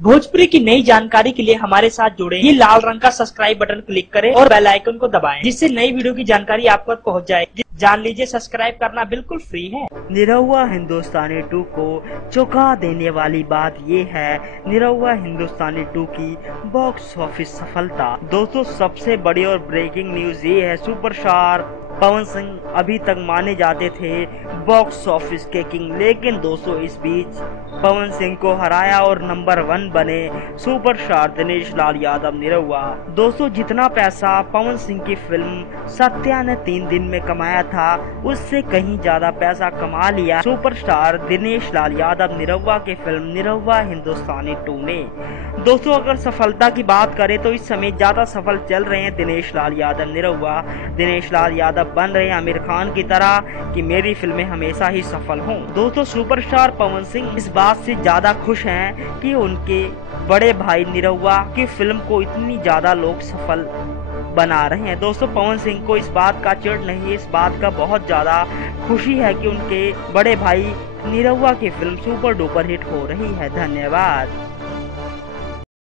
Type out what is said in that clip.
भोजपुरी की नई जानकारी के लिए हमारे साथ जुड़े ये लाल रंग का सब्सक्राइब बटन क्लिक करें और बेल आइकन को दबाएं, जिससे नई वीडियो की जानकारी आप तक पहुंच जाए। जान लीजिए, सब्सक्राइब करना बिल्कुल फ्री है। निरहुआ हिंदुस्तानी 2 को चौंका देने वाली बात ये है, निरहुआ हिंदुस्तानी 2 की बॉक्स ऑफिस सफलता। दोस्तों, सबसे बड़ी और ब्रेकिंग न्यूज ये है, सुपरस्टार पवन सिंह अभी तक माने जाते थे बॉक्स ऑफिस के किंग, लेकिन दोस्तों इस बीच पवन सिंह को हराया और नंबर 1 बने सुपरस्टार दिनेश लाल यादव निरहुआ। दोस्तों, जितना पैसा पवन सिंह की फिल्म सत्या ने 3 दिन में कमाया था, उससे कहीं ज्यादा पैसा कमा लिया सुपरस्टार दिनेश लाल यादव निरहुआ की फिल्म निरहुआ हिंदुस्तानी 2 ने। दोस्तों, अगर सफलता की बात करें तो इस समय ज्यादा सफल चल रहे हैं दिनेश लाल यादव निरहुआ। दिनेश लाल यादव बन रहे हैं आमिर खान की तरह कि मेरी फिल्में हमेशा ही सफल हों। दोस्तों, सुपरस्टार पवन सिंह इस बात से ज्यादा खुश हैं कि उनके बड़े भाई निरहुआ की फिल्म को इतनी ज्यादा लोग सफल बना रहे हैं। दोस्तों, पवन सिंह को इस बात का चिढ़ नहीं, इस बात का बहुत ज्यादा खुशी है कि उनके बड़े भाई निरहुआ की फिल्म सुपर डुपर हिट हो रही है। धन्यवाद।